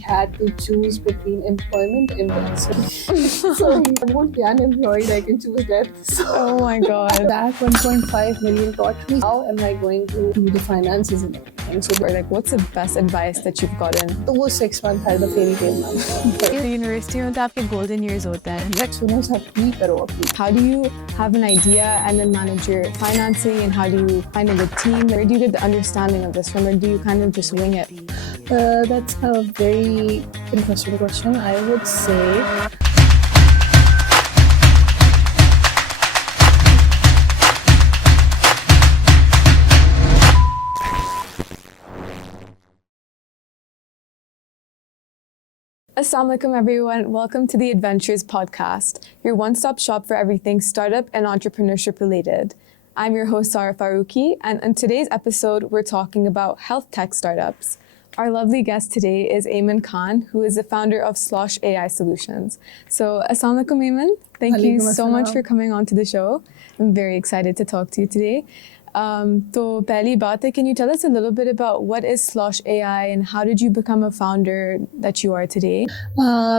had to choose between employment and death. So I won't be unemployed, I can choose death. So Oh my God. that 1.5 million taught me how am I going to do the finances and everything. So Or like, what's the best advice that you've gotten? तो वो 6 month है the fairy tale month. तो university में तो आपके golden years होते हैं. But सुनो सब ही करो अपनी. How do you have an idea and then manage your financing, and how do you find a good team? Where do you get the understanding of this from, or do you kind of just wing it? That's a very interesting question. I would say Assalamu alaikum everyone, welcome to the AdVentures podcast, your one-stop shop for everything startup and entrepreneurship related. I'm your host Sarah Faruqi, and in today's episode we're talking about health tech startups. Our lovely guest today is Aiman Khan, who is the founder of SLOSH AI Solutions. So Assalamu alaikum Aiman, thank you so much for coming on to the show. I'm very excited to talk to you today. तो पहली बात है, can you tell us a little bit about what is SLOSH AI and how did you become a founder that you are today?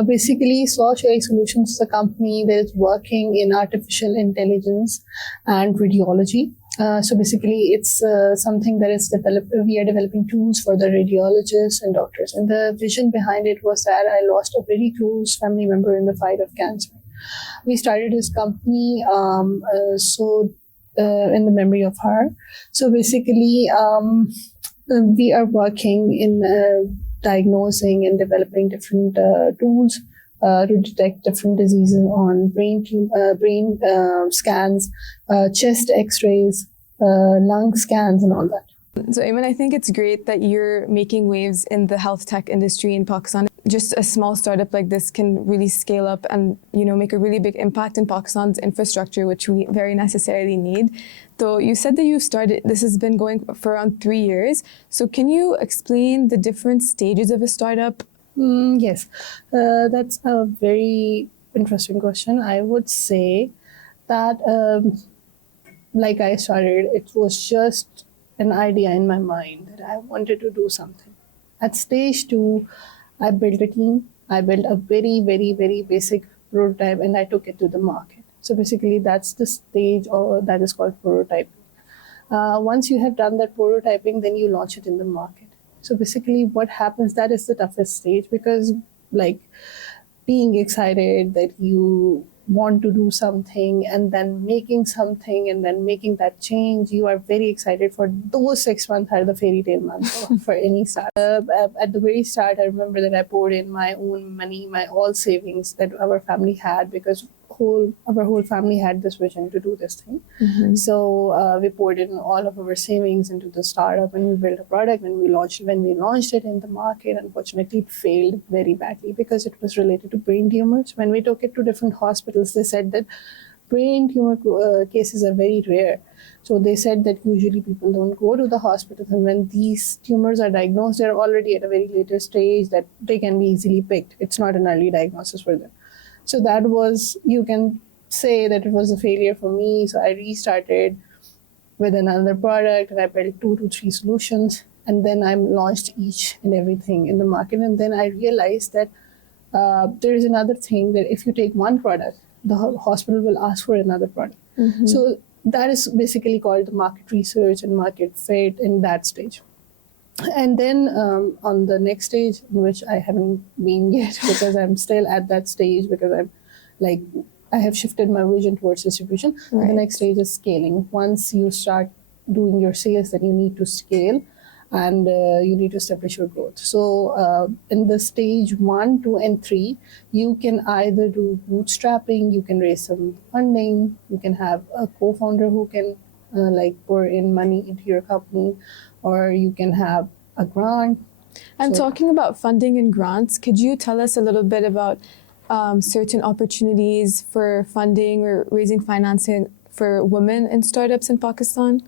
Basically, SLOSH AI Solutions is a company that is working in artificial intelligence and radiology. So basically, it's something that is developed. We are developing tools for the radiologists and doctors. And the vision behind it was that I lost a very close family member in the fight of cancer. We started this company in the memory of her. So basically, we are working in diagnosing and developing different tools to detect different diseases on brain scans, chest x-rays, lung scans and all that. So Aiman, I think it's great that you're making waves in the health tech industry in Pakistan. Just a small startup like this can really scale up and, you know, make a really big impact in Pakistan's infrastructure, which we very necessarily need. So you said that this has been going for around 3 years. So can you explain the different stages of a startup? Yes, that's a very interesting question. I would say that like I started, it was just an idea in my mind that I wanted to do something. At stage 2, I built a team. I built a very, very, very basic prototype and I took it to the market. So basically that's the stage that is called prototyping. Once you have done that prototyping, then you launch it in the market. So basically what happens, that is the toughest stage, because like being excited that you want to do something and then making something and then making that change, you are very excited for those 6 months are the fairy tale months for any startup. At the very start, I remember that I poured in my own money, my all savings that our family had, because our whole family had this vision to do this thing. Mm-hmm. So we poured in all of our savings into the startup and we built a product and we launched. When we launched it in the market, unfortunately, it failed very badly because it was related to brain tumors. When we took it to different hospitals, they said that brain tumor cases are very rare. So they said that usually people don't go to the hospital, and when these tumors are diagnosed, they're already at a very later stage that they can be easily picked. It's not an early diagnosis for them. So that was, you can say that it was a failure for me. So I restarted with another product and I built 2 to 3 solutions. And then I launched each and everything in the market. And then I realized that there is another thing, that if you take one product, the hospital will ask for another product. Mm-hmm. So that is basically called the market research and market fit in that stage. And then on the next stage, in which I haven't been yet because I'm still at that stage, because I have shifted my vision towards distribution. Right. The next stage is scaling. Once you start doing your sales, then you need to scale and you need to establish your growth. So in the stage 1, 2, and 3, you can either do bootstrapping, you can raise some funding, you can have a co-founder who can pour in money into your company, or you can have a grant. And talking about funding and grants, could you tell us a little bit about certain opportunities for funding or raising financing for women in startups in Pakistan?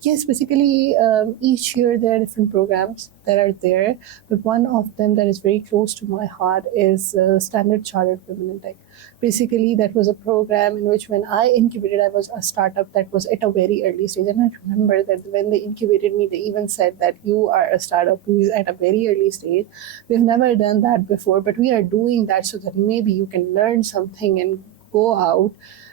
Yes, basically, each year there are different programs that are there, but one of them that is very close to my heart is Standard Chartered Women in Tech. Basically, that was a program in which when I incubated, I was a startup that was at a very early stage. And I remember that when they incubated me, they even said that you are a startup who is at a very early stage. We've never done that before, but we are doing that so that maybe you can learn something and go out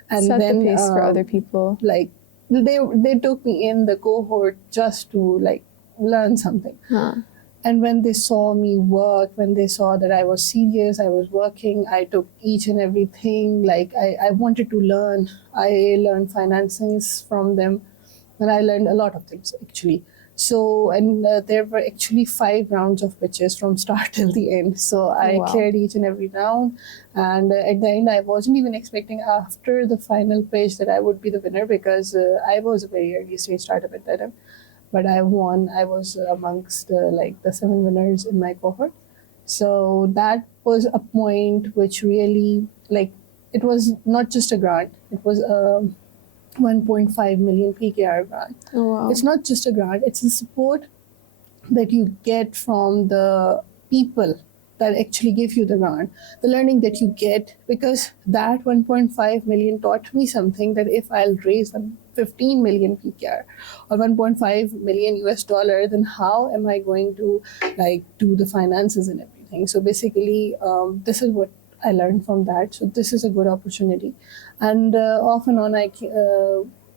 and Set the then pace for other people. like they took me in the cohort just to like learn something. Huh. And when they saw me work, when they saw that I was serious, I was working, I took each and everything. Like I wanted to learn. I learned financings from them, and I learned a lot of things actually. So, and there were actually 5 rounds of pitches from start till the end. So I Wow. cleared each and every round. And at the end, I wasn't even expecting after the final pitch that I would be the winner because I was a very early stage startup at that time. But I won. I was amongst like the 7 winners in my cohort. So that was a point which really like it was not just a grant. It was a 1.5 million PKR grant. Oh, wow. It's not just a grant, it's the support that you get from the people that actually give you the grant, the learning that you get, because that 1.5 million taught me something that if I'll raise 15 million PKR or 1.5 million US dollar, then how am I going to like do the finances and everything? So basically, this is what I learned from that. So this is a good opportunity, and off and on,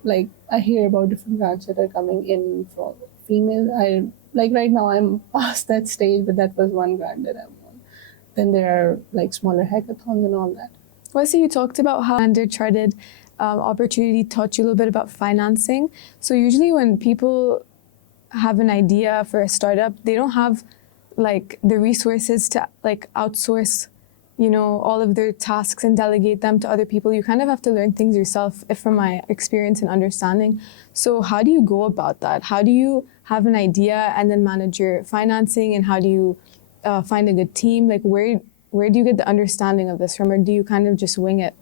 like I hear about different grants that are coming in for female. I like right now I'm past that stage, but that was one grant that I won. Then there are like smaller hackathons and all that. Well, so you talked about how Standard Chartered opportunity taught you a little bit about financing. So usually when people have an idea for a startup, they don't have like the resources to like outsource, you know, all of their tasks and delegate them to other people. You kind of have to learn things yourself, if from my experience and understanding. So how do you go about that? How do you have an idea and then manage your financing, and how do you find a good team? Like where do you get the understanding of this from, or do you kind of just wing it?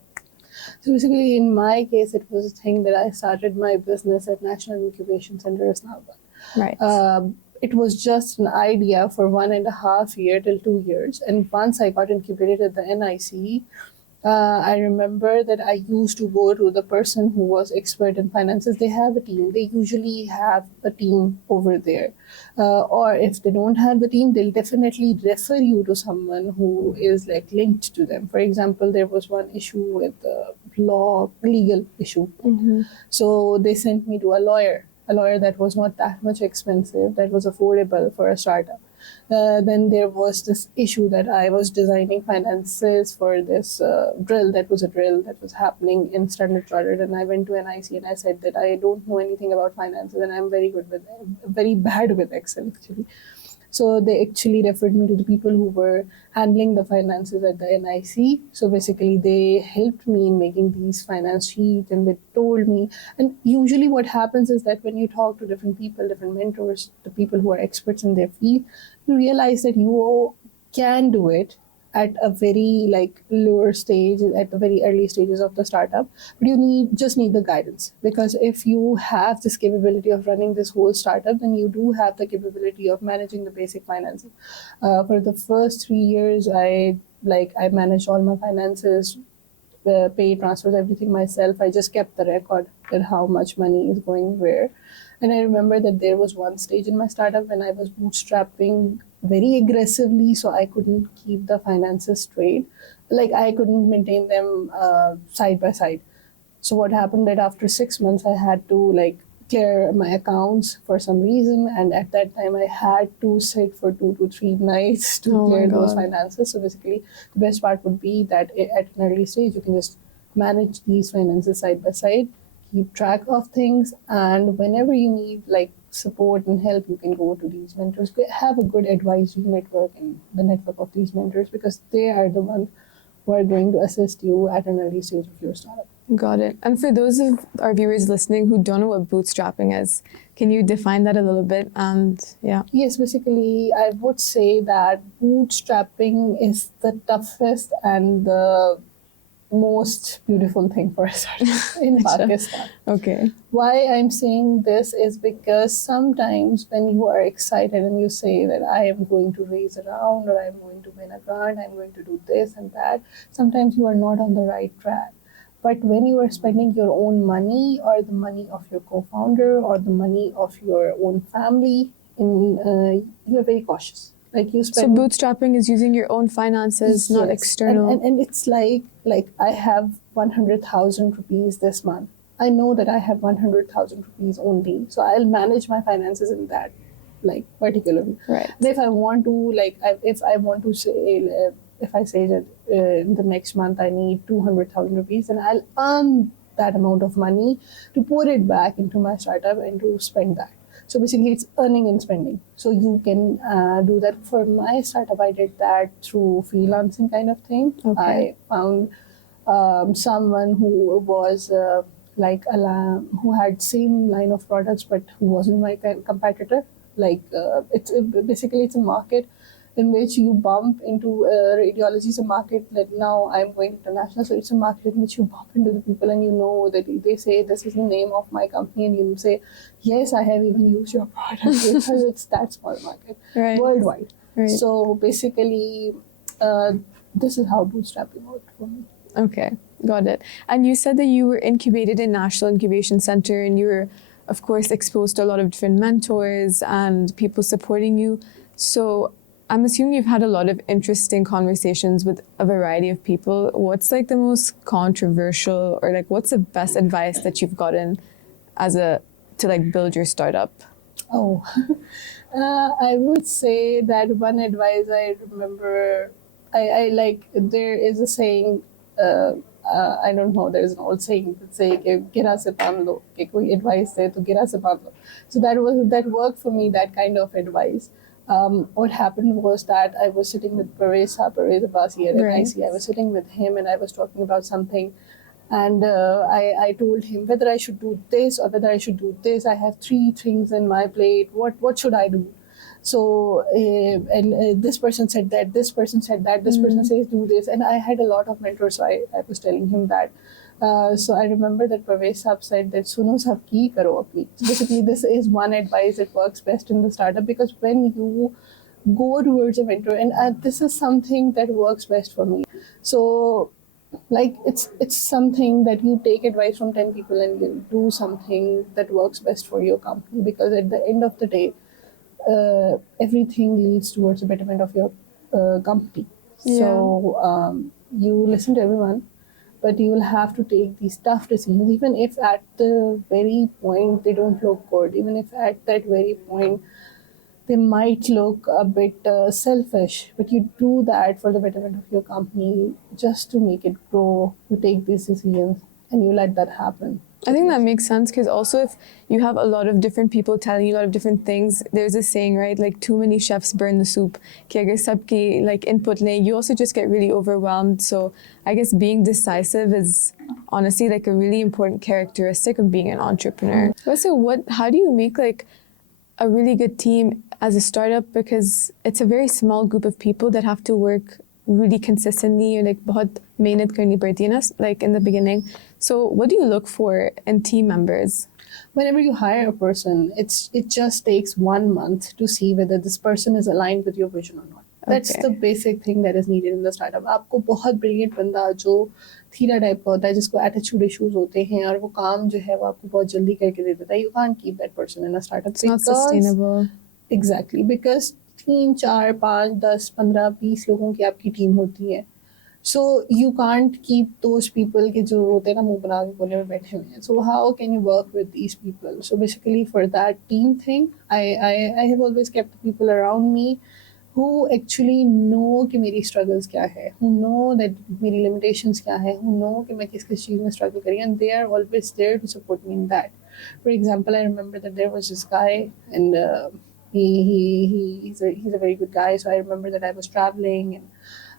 So basically, in my case, it was a thing that I started my business at National Incubation Center Islamabad. Right. It was just an idea for 1.5 year till 2 years. And once I got incubated at the NIC, I remember that I used to go to the person who was expert in finances. They have a team. They usually have a team over there. Or if they don't have the team, they'll definitely refer you to someone who is like linked to them. For example, there was one issue with legal issue. So they sent me to a lawyer that was not that much expensive, that was affordable for a startup. Then there was this issue that I was designing finances for this drill. That was a drill that was happening in Standard Chartered, and I went to NIC and I said that I don't know anything about finances and I'm very bad with Excel actually. So they actually referred me to the people who were handling the finances at the NIC. So basically, they helped me in making these finance sheets, and they told me. And usually, what happens is that when you talk to different people, different mentors, the people who are experts in their field, you realize that you can do it at a very like lower stage, at the very early stages of the startup, but you just need the guidance, because if you have this capability of running this whole startup, then you do have the capability of managing the basic finances. For the first 3 years, I managed all my finances, pay transfers, everything myself. I just kept the record that how much money is going where. And I remember that there was one stage in my startup when I was bootstrapping very aggressively, so I couldn't keep the finances straight. Like I couldn't maintain them side by side. So what happened that after 6 months, I had to like clear my accounts for some reason, and at that time I had to sit for 2 to 3 nights to Oh my clear those God. finances. So basically, the best part would be that at an early stage you can just manage these finances side by side, keep track of things, and whenever you need like support and help, you can go to these mentors. Have a good advisory network and the network of these mentors, because they are the ones who are going to assist you at an early stage of your startup. Got it. And for those of our viewers listening who don't know what bootstrapping is, can you define that a little bit? And yeah. Yes, basically, I would say that bootstrapping is the toughest and the most beautiful thing for a startup in Pakistan. Okay. Why I'm saying this is because sometimes when you are excited and you say that I am going to raise a round or I'm going to win a grant, I'm going to do this and that, sometimes you are not on the right track. But when you are spending your own money or the money of your co-founder or the money of your own family, you are very cautious. Like you So spend bootstrapping is using your own finances, not yes, external. and it's like I have 100,000 rupees this month. I know that I have 100,000 rupees only, so I'll manage my finances in that like particularly. Right. And if I want to if I want to say if I say that in the next month I need 200,000 rupees, then I'll earn that amount of money to pour it back into my startup and to spend that. So basically, it's earning and spending. So you can do that. For my startup, I did that through freelancing kind of thing. Okay. I found someone who was who had same line of products, but who wasn't my competitor. Like basically, it's a market in which you bump into radiology is a market that now I'm going international, so it's a market in which you bump into the people and you know that they say this is the name of my company and you say yes, I have even used your product because it's that small market Right. worldwide. Right. So basically, this is how bootstrapping worked for me. Okay, got it. And you said that you were incubated in National Incubation Center and you were, of course, exposed to a lot of different mentors and people supporting you. So I'm assuming you've had a lot of interesting conversations with a variety of people. What's like the most controversial or like what's the best advice that you've gotten to like build your startup? Oh, I would say that one advice I remember, I like, there is a saying, I don't know, there's an old saying that say, gira se pan lo, कि कोई advice दे तो gira se pan lo. So that worked for me, that kind of advice. What happened was that I was sitting with Perez Abbas here at Right. IC. I was sitting with him and I was talking about something. And I told him whether I should do this or whether I should do this. I have 3 things in my plate. What should I do? So this person said that, this person said that, this person says do this, and I had a lot of mentors. So I was telling him that. So I remember that Parvez Saab said that suno sab ki karo apni. So basically, this is one advice that works best in the startup, because when you go towards a mentor, and this is something that works best for me. So like it's something that you take advice from 10 people and you do something that works best for your company, because at the end of the day everything leads towards the betterment of your company. So you listen to everyone, but you will have to take these tough decisions, even if at the very point they don't look good, even if at that very point they might look a bit selfish, but you do that for the betterment of your company, just to make it grow. You take these decisions and you let that happen. I think that makes sense, because also if you have a lot of different people telling you a lot of different things, there's a saying, right? Like too many chefs burn the soup. कि अगर सबकी like input लें, you also just get really overwhelmed. So I guess being decisive is honestly like a really important characteristic of being an entrepreneur. But so how do you make like a really good team as a startup, because it's a very small group of people that have to work really consistently, or like बहुत मेहनत करनी पड़ती है ना, like in the beginning. So what do you look for in team members? Whenever you hire a person, it just takes 1 month to see whether this person is aligned with your vision or not. That's Okay. the basic thing that is needed in the startup. आपको बहुत brilliant बंदा जो theta type का होता है, जिसको attitude issues होते हैं और वो काम जो है वो आपको बहुत जल्दी करके दे देता है, you can't keep that person in a startup. It's not sustainable. Exactly, because 3, 4, 5, 10, 15, 20 लोगों की आपकी टीम होती है. So you can't keep those people के जो होते हैं ना मुंह बना के कोने में बैठे हुए हैं. So how can you work with these people? So basically for that team thing, I have always kept the people around me who actually know कि मेरी struggles क्या है, who know that मेरी limitations क्या है, who know कि मैं किस चीज़ में struggle करी, and they are always there to support me in that. For example, I remember that there was this guy, and he's a very good guy. So I remember that I was traveling and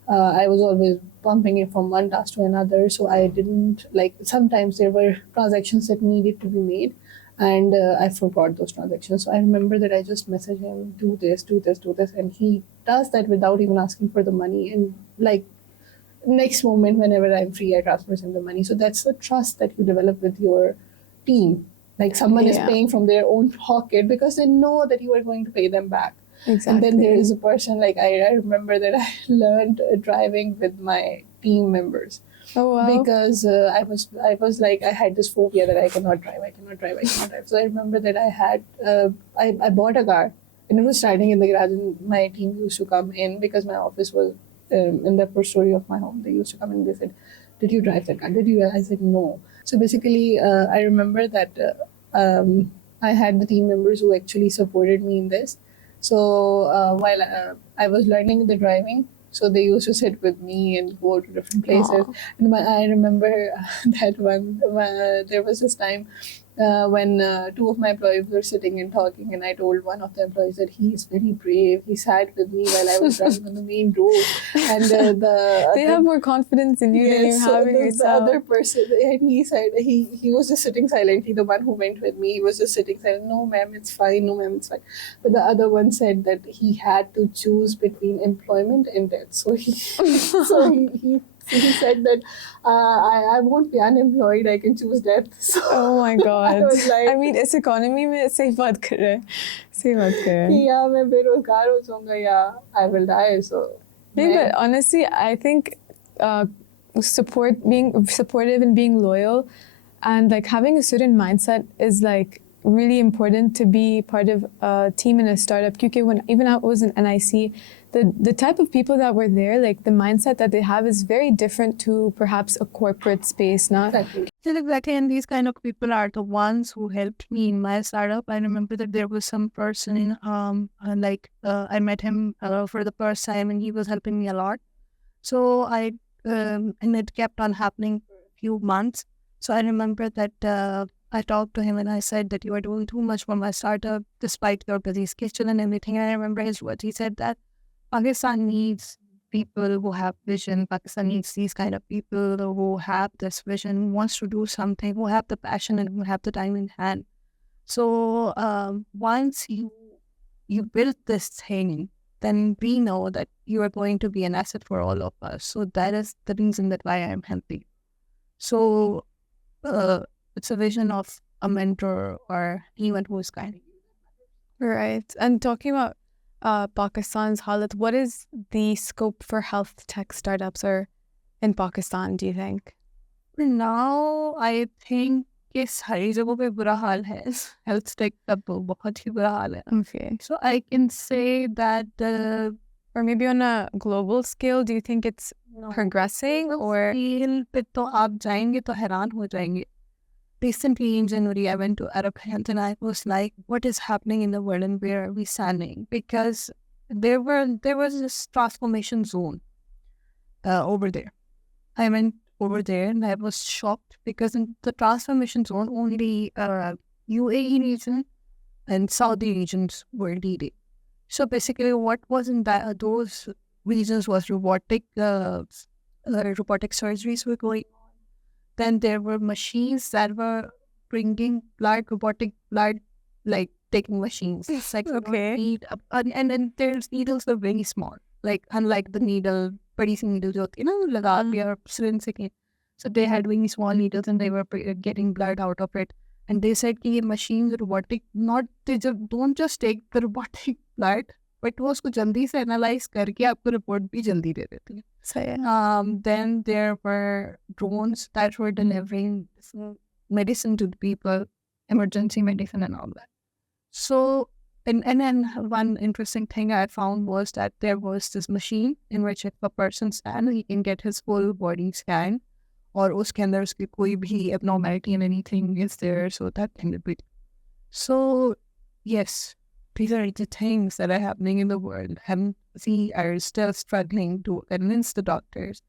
I was always bumping it from one task to another. So I didn't like, sometimes there were transactions that needed to be made, and I forgot those transactions. So I remember that I just messaged him, do this, do this, do this, and he does that without even asking for the money. And like next moment, whenever I'm free, I transfer them the money. So that's the trust that you develop with your team. Like someone is Yeah. paying from their own pocket because they know that you are going to pay them back. And then there Exactly. is a person, like I remember that I learned driving with my team members. Oh wow. Because I was like, I had this phobia that I cannot drive. So I remember that I bought a car, and it was starting in the garage, and my team used to come in because my office was in the upper story of my home. They used to come in and they said, "Did you drive that car? Did you?" I said, "No." So basically, I remember that I had the team members who actually supported me in this. So while I was learning the driving, so they used to sit with me and go to different places. Aw. And I remember there was this time when two of my employees were sitting and talking, and I told one of the employees that he is very brave. He sat with me while I was driving on the main road, and They have more confidence in you than you yes, so have in the yourself. other person, and he said he was just sitting silently. The one who went with me, he was just sitting silent. No, ma'am, it's fine. No, ma'am, it's fine. But the other one said that he had to choose between employment and death. So he said that I won't be unemployed. I can choose death. So Oh my I god. was like, I mean, इस economy में सही बात कर रहे हैं. सही बात कर रहे हैं. yeah, मैं बेरोजगार हो जाऊंगा या I will die. So Yeah, but honestly, I think being supportive and being loyal and like having a certain mindset is like really important to be part of a team in a startup. Because when even I was in NIC, the type of people that were there, like the mindset that they have is very different to perhaps a corporate space, not exactly. Exactly, and these kind of people are the ones who helped me in my startup. I remember that there was some person, I met him for the first time, and he was helping me a lot. So and it kept on happening for a few months. So I remember that I talked to him and I said that you are doing too much for my startup, despite your busy schedule and everything. And I remember his words. He said that Pakistan needs people who have vision. Pakistan needs these kind of people who have this vision, who wants to do something, who have the passion and who have the time in hand. So once you build this thing, then we know that you are going to be an asset for all of us. So that is the reason that why I'm helping. So it's a vision of a mentor or anyone who is guiding you. right. And talking about Pakistan's halat, what is the scope for health tech startups or in Pakistan, do you think? Now I think कि सारी जगहों पे बुरा हाल है health take का बहुत ही बुरा हाल है. Okay. So I can say that Or maybe on a global scale, do you think it's progressing or scale पे तो आप जाएंगे तो हैरान हो जाएंगे. Recently in January, I went to Arab Health and I was like, what is happening in the world and where are we standing? Because there was this transformation zone over there. I went over there and I was shocked because in the transformation zone, only UAE region and Saudi regions were leading. So basically what was in those regions was robotic surgeries were going on. Then there were machines that were bringing robotic blood, like taking machines. It's like Okay. and then there's needles were very small, like unlike the needle, badi si needle jo hoti hai na, laga diya syringe se ki. So they had very small needles and they were getting blood out of it. And they said कि ये machines robotic, don't just take the robotic blood, but वो उसको जल्दी से analyze करके आपको report भी जल्दी दे देती है. So yeah. Then there were drones that were delivering medicine to the people, emergency medicine and all that. So, and then one interesting thing I found was that there was this machine in which if a person stands, he can get his full body scanned, or उसके अंदर उसकी कोई भी abnormality and anything is there, so that can be. So, yes, these are the things that are happening in the world, and we are still struggling to convince the doctors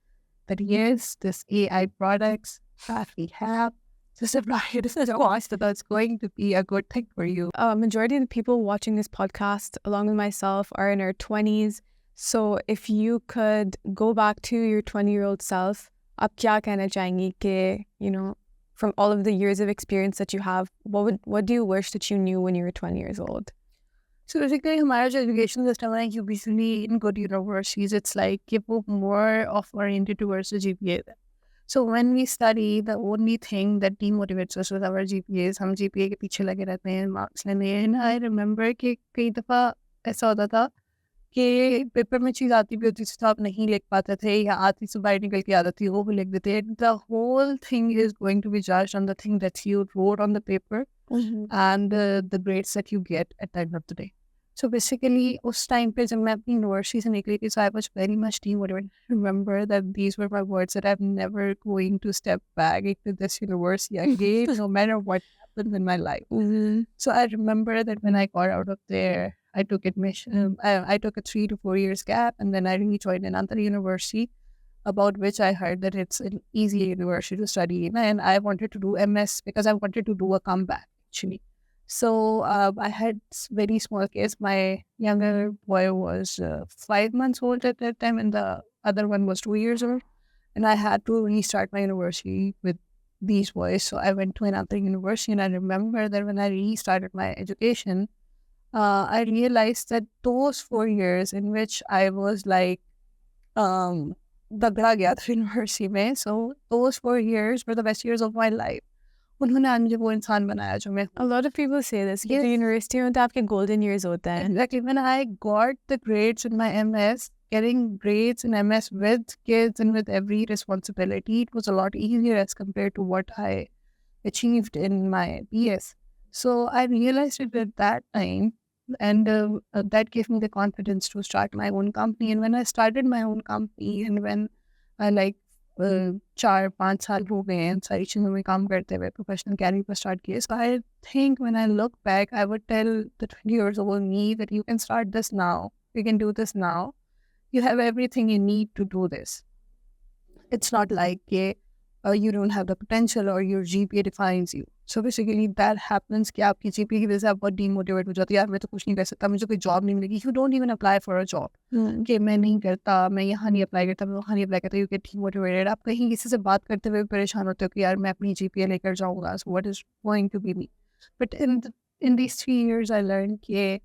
that yes, this AI products that we have, this is a cost that's going to be a good thing for you. Majority of the people watching this podcast, along with myself, are in our 20s. So if you could go back to your 20-year-old self, आप क्या कहना चाहेंगी कि, you know, from all of the years of experience that you have, what do you wish that you knew when you were 20 years old? So basically, हमारा जो education system है, you basically in good universities, it's like कि वो more of oriented towards the GPA. So when we study, the only thing that demotivates us with our GPAs, हम GPA के पीछे लगे रहते हैं, marks लेने हैं. And I remember कि कई दफ़ा ऐसा होता था कि पेपर में चीज़ आती भी होती थी तो आप नहीं लिख पाते थे, या आती से बाहर निकल के आती थी वो भी लिख देते. The whole thing is going to be judged on the thing that you wrote on the paper and the grades that you get at the end of the day. So basically, उस time पे जब मैं अपनी university से निकली थी, so I was very much demotivated. I remember that these were my words that I'm never going to step back into this university again, no matter what happens in my life. So I remember that when I got out of there, I took admission. I took a 3 to 4 years gap, and then I rejoined another university, about which I heard that it's an easy university to study in, and I wanted to do MS because I wanted to do a comeback actually. So I had very small kids. My younger boy was 5 months old at that time, and the other one was 2 years old, and I had to restart my university with these boys. So I went to another university, and I remember that when I restarted my education, I realized that those 4 years in which I was like Dagda गया था university में, so those 4 years were the best years of my life. उन्होंने आज मुझे वो इंसान बनाया जो मैं. A lot of people say this. Yes. कि university में तो आपके golden years होते हैं. Exactly. When I got the grades in my MS, getting grades in MS with kids and with every responsibility, it was a lot easier as compared to what I achieved in my BS. So I realized it at that time, and that gave me the confidence to start my own company. And when I started my own company, and when I like 4-5 साल हो गए हैं सारी चीज़ों में काम करते हुए, प्रोफेशनल कैरियर पर स्टार्ट किए. So I think when I look back, I would tell the 20 years old me that you can start this now. You can do this now. You have everything you need to do this. It's not like you don't have the potential or your GPA defines you. So basically that happens कि आपकी GPA की वजह से आप बहुत demotivate हो जाती है. यार मैं तो कुछ नहीं कर सकता, मुझे कोई जॉब नहीं मिलेगी. You don't even apply for a job. कि मैं नहीं करता, मैं यहाँ नहीं अप्लाई करता, मैं वहाँ नहीं अप्लाई करता. You get demotivated. आप कहीं किसी से बात करते हुए परेशान होते हो कि यार मैं अपनी GPA लेकर जाऊँगा. So what is going to be me? But in these 3 years I learned कि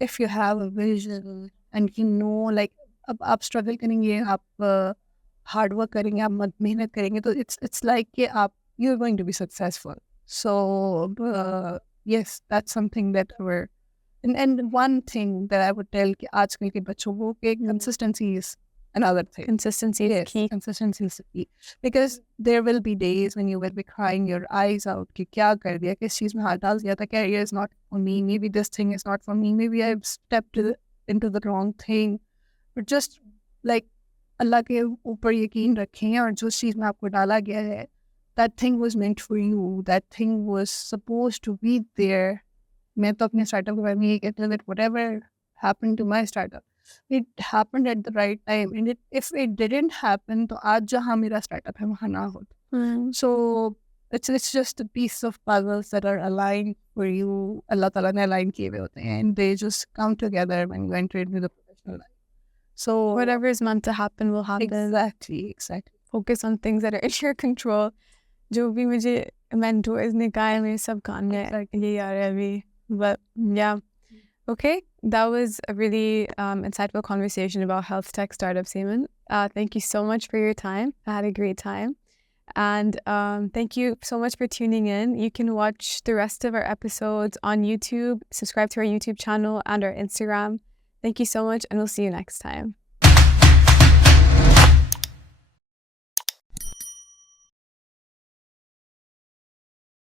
if you have a vision and you know like अब आप struggle करेंगे, आप hard work करेंगे, आप मेहनत करेंगे, तो it's like कि आप you're going to be successful. So yes, that's something that we're and one thing that I would tell कि आजकल के बच्चों को कि consistency is another thing. Consistency is key. Consistency is key. Because there will be days when you will be crying your eyes out कि क्या कर दिया, किस चीज़ में हाथ डाल दिया था, career is not for me, maybe this thing is not for me, maybe I've stepped into the wrong thing. But just like अल्लाह के ऊपर यकीन रखें, और जो चीज़ में आपको डाला गया है, that thing was meant for you, that thing was supposed to be there. मैं तो अपने स्टार्टअप के बारे में ये कहती हूँ that whatever happened to my startup, it happened at the right time, and if it didn't happen, तो आज जहाँ मेरा स्टार्टअप है वहाँ ना होता. So it's just a piece of puzzles that are aligned for you. अल्लाह ताला ने align किए हुए होते हैं, and they just come together when you enter into the professional life. So whatever is meant to happen will happen. Exactly. Focus on things that are in your control. जो भी मुझे mentors ने कहा है मेरे सब कान में यही आ रहा है अभी. But yeah, okay, that was a really insightful conversation about health tech startups, Aiman. Thank you so much for your time. I had a great time. And thank you so much for tuning in. You can watch the rest of our episodes on YouTube, subscribe to our YouTube channel and our Instagram. Thank you so much, and we'll see you next time.